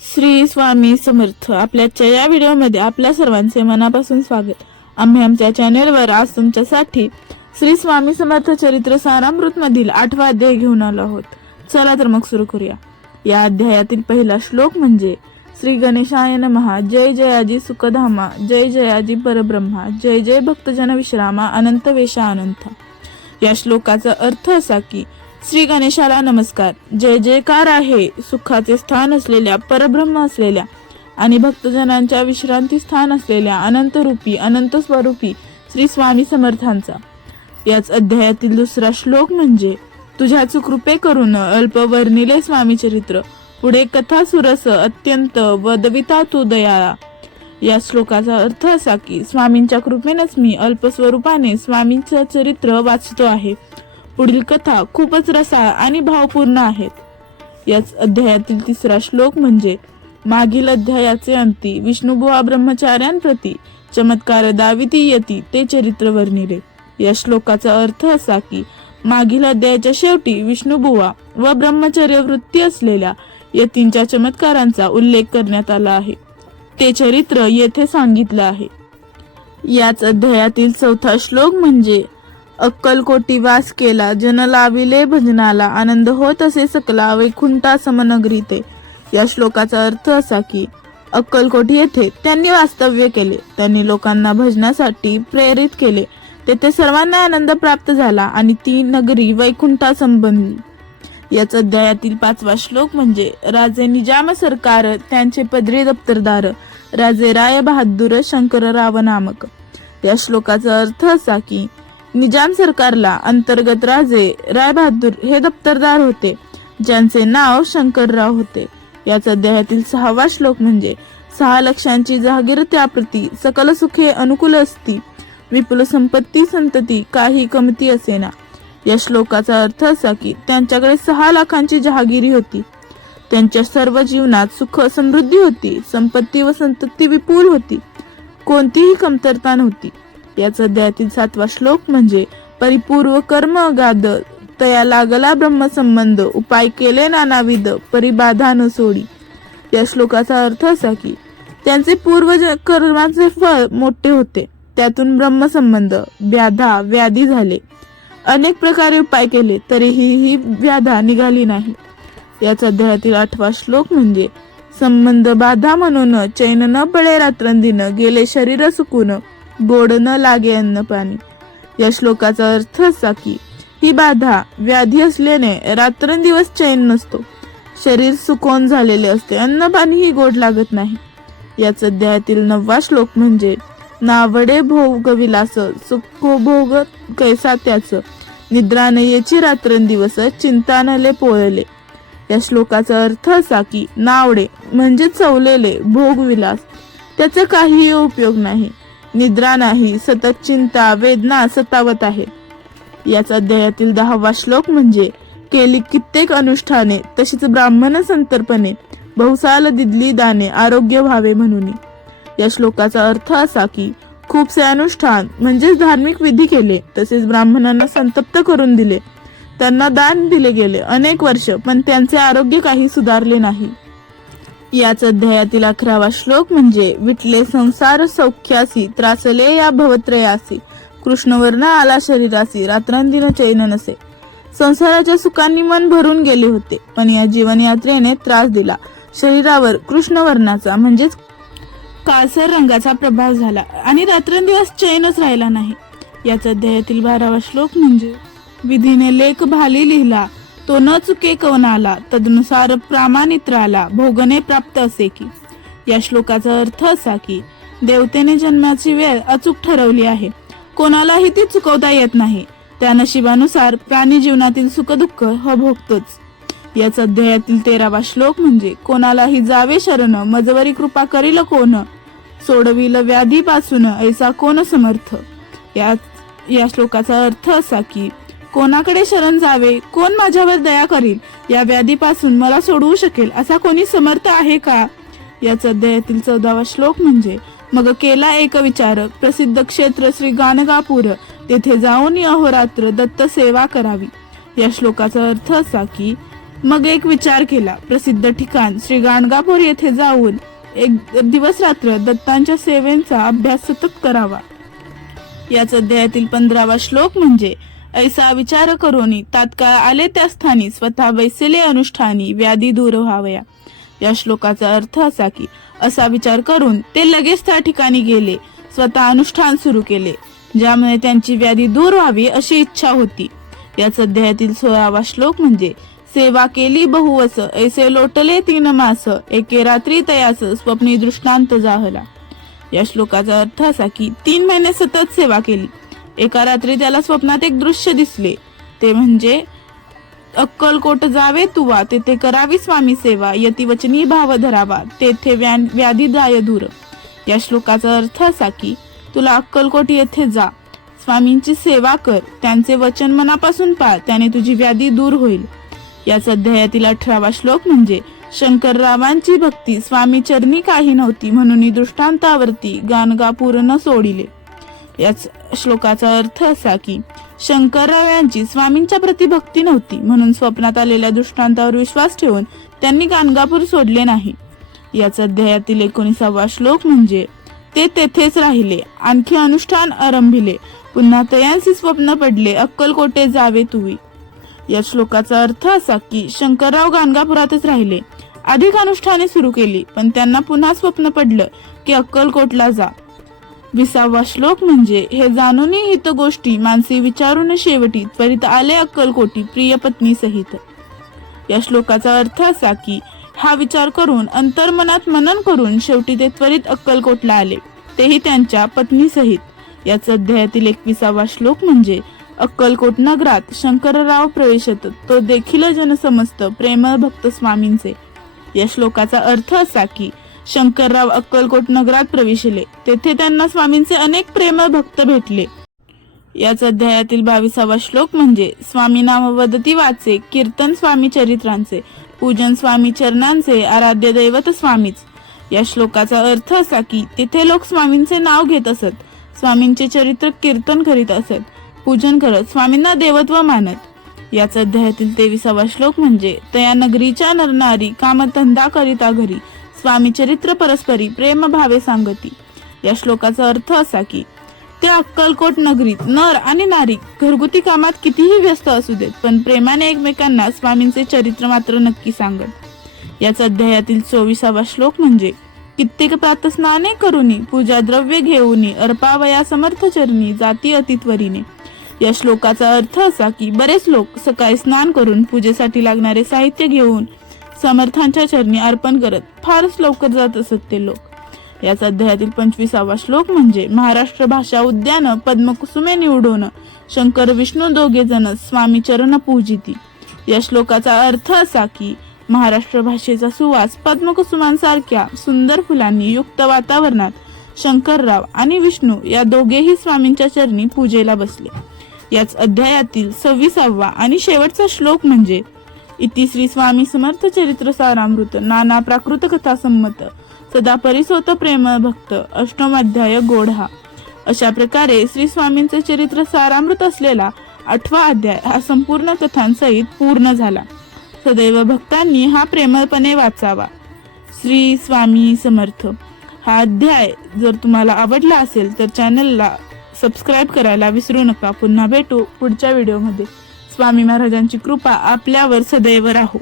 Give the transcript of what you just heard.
श्री स्वामी समर्थ. आपल्याच्या या व्हिडिओमध्ये आपल्या सर्वांचे मनापासून स्वागत. आम्ही आमच्या चॅनेलवर आज तुमच्यासाठी श्री स्वामी समर्थ चरित्र सारामृत मधील आठवा अध्याय घेऊन आलो आहोत. चला तर मग सुरू करूया. या अध्यायातील पहिला श्लोक म्हणजे श्री गणेशाय नमहा. जय जयाजी सुखधामा. जय जयाजी परब्रह्मा. जय जय भक्तजन विश्रामा. अनंत वेशा अनंत या श्लोकाचा अर्थ असा की श्री गणेशाला नमस्कार. जय जयकार आहे. सुखाचे स्थान असलेल्या परब्रह्म असलेल्या आणि भक्तजनांच्या विश्रांती स्थान असलेल्या अनंतरूपी अनंत स्वरूपी श्री स्वामी समर्थांचा. याच अध्यायातील दुसरा श्लोक म्हणजे तुझ्याच कृपे करून अल्प वर्णिले स्वामी चरित्र. पुढे कथा सुरस अत्यंत वदविता तू दयाळा. या श्लोकाचा अर्थ असा की स्वामींच्या कृपेनेच मी अल्पस्वरूपाने स्वामींचं चरित्र वाचतो आहे. पुढील कथा खूपच रसाळ आणि भावपूर्ण आहेत. याच अध्यायातील तिसरा श्लोक म्हणजे मागील अध्यायाचे अंती विष्णुबुवा ब्रह्मचार्यांप्रती चमत्कार दाविती यती ते चरित्र वर्णिले या श्लोकाचा अर्थ असा की मागील अध्यायाच्या शेवटी विष्णुबुवा व ब्रह्मचर्य वृत्ती असलेल्या यतींच्या चमत्कारांचा उल्लेख करण्यात आला आहे. ते चरित्र येथे सांगितलं आहे. याच अध्यायातील चौथा श्लोक म्हणजे अक्कलकोटी वास केला. जन लाविले भजनाला आनंद होत असे सकला वैकुंठा समनगरी ते या श्लोकाचा अर्थ असा की अक्कलकोटी येथे त्यांनी वास्तव्य केले. त्यांनी लोकांना भजनासाठी प्रेरित केले. तेथे सर्वांना आनंद प्राप्त झाला आणि ती नगरी वैकुंठा संबंधली याच अध्यायातील पाचवा श्लोक म्हणजे राजे निजाम सरकार त्यांचे पदरी दप्तरदार राजे राय बहादूर शंकरराव नामक. या श्लोकाचा अर्थ असा की निजाम सरकारला अंतर्गत राजे राय बहादूर हे दप्तरदार होते ज्यांचे नाव शंकरराव होते. याच अध्यायातील सहावा श्लोक म्हणजे सहा लक्षांची जहागीर त्याप्रती सकल सुखे अनुकूल असती. विपुल संपत्ती संतती काही कमती असेना. या श्लोकाचा अर्थ असा की त्यांच्याकडे सहा लाखांची जहागिरी होती. त्यांच्या सर्व जीवनात सुख समृद्धी होती संपत्ती व संतती विपुल होती. कोणतीही कमतरता नव्हती. याचा द्यातील सातवा श्लोक म्हणजे परिपूर्व कर्म गाद तया लागला ब्रह्मसंबंध उपाय केले नानाविध परिबाधा न सोडी. या श्लोकाचा अर्थ असा की त्यांचे पूर्वज कर्माचे फळ मोठे होते. त्यातून ब्रह्मसंबंध व्याधा व्याधी झाले. अनेक प्रकारे उपाय केले तरीही ही व्याधा निघाली नाही. याचा अध्यायातील आठवा श्लोक म्हणजे संबंध बाधा म्हणून चैन न पळे रात्रंदिन गेले शरीर सुकून गोड न लागे अन्न पाणी. या श्लोकाचा अर्थ असा की ही बाधा व्याधी असल्याने रात्रंदिवस चैन नसतो. शरीर सुकोन झालेले असते. अन्न पाणीही गोड लागत नाही. याच अध्यायातील नववा श्लोक म्हणजे नावडे भोग विलास सुखो भोग कैसा त्याच निद्रा नयेची रात्रंदिवस चिंता नले पोळले. या श्लोकाचा अर्थ असा की नावडे म्हणजे चवलेले भोग विलास त्याचा काहीही उपयोग नाही. निद्रा नाही सतत चिंता वेदना सतावत आहे. याच अध्यायातील दहावा श्लोक म्हणजे केली कित्येक अनुष्ठाने तशीच ब्राह्मण संतर्पणे बहुसाल दिदली दाने आरोग्य व्हावे म्हणून. या श्लोकाचा अर्थ असा की खूपसे अनुष्ठान म्हणजेच धार्मिक विधी केले तसेच ब्राह्मणांना संतप्त करून दिले. त्यांना दान दिले गेले अनेक वर्ष पण त्यांचे आरोग्य काही सुधारले नाही. याच अध्यायातील अकरावा श्लोक म्हणजे विटले संसार सौख्यासी त्रासले या भवत्रयासी कृष्णवर्ण आला शरीरासी रात्रंदिन चैन नसे. संसाराच्या सुखांनी मन भरून गेले होते पण या जीवनयात्रेने त्रास दिला. शरीरावर कृष्णवर्णाचा म्हणजेच काळसर रंगाचा प्रभाव झाला आणि रात्रंदिवस चैनच राहिला नाही. याच अध्यायातील बारावा श्लोक म्हणजे विधीने लेख भाली लिहिला तो न चुके कवनाला तदनुसार प्रामाणित राहिला भोगने प्राप्त असे की. या श्लोकाचा अर्थ असा की देवतेने जन्माची वेळ अचूक ठरवली आहे. कोणालाही ती चुकवता येत नाही. त्या नशिबानुसार प्राणी जीवनातील सुखदुःख ह भोगतोच. याच अध्यायातील तेरावा श्लोक म्हणजे कोणालाही जावे शरण मजवरी कृपा करील कोण? सोडविल व्याधीपासून ऐसा कोण समर्थ? या या श्लोकाचा अर्थ असा की कोणाकडे शरण जावे कोण माझ्यावर दया करील या व्याधीपासून मला सोडवू शकेल असा कोणी समर्थ आहे का? याच अध्यायातील चौदावा श्लोक म्हणजे मग केला एक विचार प्रसिद्ध क्षेत्र श्री गाणगापूर तेथे जाऊन अहोरात्र दत्त सेवा करावी. या श्लोकाचा अर्थ असा की मग एक विचार केला प्रसिद्ध ठिकाण श्री गाणगापूर येथे जाऊन एक दिवस रात्र दत्तांच्या सेवेचा अभ्यास सतत करावा. याच अध्यायातील पंधरावा श्लोक म्हणजे ऐसा विचार करोनी तात्काळ आले त्या स्थानी स्वतः बैसेले अनुष्ठानी व्याधी दूर व्हावया. या श्लोकाचा अर्थ असा की असा विचार करून ते लगेच त्या ठिकाणी गेले स्वतः अनुष्ठान सुरू केले ज्यामुळे त्यांची व्याधी दूर व्हावी अशी इच्छा होती. याच अध्यायातील सोळावा श्लोक म्हणजे सेवा केली बहुवस ऐसे लोटले तीन मास एके रात्री तयास स्वप्नी दृष्टांत जाहला. या श्लोकाचा अर्थ असा की तीन महिने सतत सेवा केली. एका रात्री त्याला स्वप्नात एक दृश्य दिसले. ते म्हणजे अक्कलकोट जावे तुवा तेथे करावी स्वामी सेवा यतिवचनी भाव धरावा तेथे व्या- व्याधी जाय दूर. या श्लोकाचा अर्थ असा की तुला अक्कलकोट येथे जा. स्वामींची सेवा कर त्यांचे वचन मनापासून पाळ त्याने तुझी व्याधी दूर होईल. याच अध्यायातील अठरावा श्लोक म्हणजे शंकररावांची भक्ती स्वामी चरणी काही नव्हती म्हणून दृष्टांतावरती गाणगा पूर्ण सोडिले. याच श्लोकाचा अर्थ असा की शंकरराव यांची स्वामींच्या प्रती भक्ती नव्हती म्हणून स्वप्नात आलेल्या दृष्टांतावर विश्वास ठेवून त्यांनी गाणगापूर सोडले नाही. याच अध्यायातील एकोणीसावा श्लोक म्हणजे ते तेथेच राहिले आणखी अनुष्ठान आरंभिले पुन्हा तयांसी स्वप्न पडले अक्कलकोटे जावे तुवी. या श्लोकाचा अर्थ असा की शंकरराव गाणगापुरातच राहिले. अधिक अनुष्ठाने सुरू केली पण त्यांना पुन्हा स्वप्न पडलं की अक्कलकोटला जा. विसावा श्लोक म्हणजे हे जाणून हित गोष्टी माणसे विचारून शेवटी त्वरित आले अक्कलकोटी प्रिय पत्नी सहित. या श्लोकाचा अर्थ असा की हा विचार करून अंतर्मनात मनन करून शेवटी ते त्वरित अक्कलकोटला आले. तेही त्यांच्या पत्नी सहित. याच अध्यायातील एकविसावा श्लोक म्हणजे अक्कलकोट नगरात शंकरराव प्रवेशत तो देखील जनसमस्त प्रेमळ भक्त स्वामींचे. या श्लोकाचा अर्थ असा की शंकरराव अक्कलकोट नगरात प्रवेशले. तेथे त्यांना स्वामींचे अनेक प्रेमळ भक्त भेटले. याच अध्यायातील बावीसावा श्लोक म्हणजे स्वामी नाम वदती वाचे कीर्तन स्वामी चरित्रांचे पूजन स्वामी चरणांचे आराध्य दैवत स्वामीच. या श्लोकाचा अर्थ असा की तिथे लोक स्वामींचे नाव घेत असत. स्वामींचे चरित्र कीर्तन करीत असत. पूजन करत स्वामींना देवत्व मानत. याच अध्यायातील तेविसावा श्लोक म्हणजे तया नगरीच्या नरनारी कामधंदा करिता घरी स्वामी चरित्र परस्परी प्रेम भावे सांगती. या श्लोकाचा अर्थ असा की त्या अक्कलकोट नगरीत नर आणि नारी घरगुती कामात कितीही व्यस्त असू देत पण प्रेमाने एकमेकांना स्वामींचे चरित्र मात्र नक्की सांगत. याच अध्यायातील चोवीसावा श्लोक म्हणजे कित्येक प्रातस्नाने करुनी पूजा द्रव्य घेऊनी अर्पावया समर्थ चरणी जाती अतित्वरीने या श्लोकाचा अर्थ असा की बरेच लोक सकाळी स्नान करून पूजेसाठी लागणारे साहित्य घेऊन समर्थांच्या चरणी अर्पण करत फारच लवकर जात असत ते लोक. याच अध्यायातील पंचवीसावा श्लोक म्हणजे महाराष्ट्र भाषा उद्यान पद्मकुसुमे निवडून शंकर विष्णू दोघे जण स्वामी चरण पूजिती. या श्लोकाचा अर्थ असा की महाराष्ट्र भाषेचा सुवास पद्मकुसुमांसारख्या सुंदर फुलांनी युक्त वातावरणात शंकरराव आणि विष्णू या दोघेही स्वामींच्या चरणी पूजेला बसले. याच अध्यायातील सव्वीसावा आणि शेवटचा श्लोक म्हणजे इति श्री स्वामी समर्थ चरित्र सारामृत नाना प्राकृत कथा संमत सदा परिसोत प्रेम भक्त अष्टमाध्याय गोढा. अशा प्रकारे श्री स्वामींचे चरित्र सारामृत असलेला आठवा अध्याय हा संपूर्ण कथांसहित पूर्ण झाला. सदैव भक्तांनी हा प्रेमळपणे वाचावा. श्री स्वामी समर्थ हा अध्याय जर तुम्हाला आवडला असेल तर चॅनलला सबस्क्राईब करायला विसरू नका. पुन्हा भेटू पुढच्या व्हिडिओमध्ये स्वामी महाराजांची कृपा आपल्यावर सदैव राहो.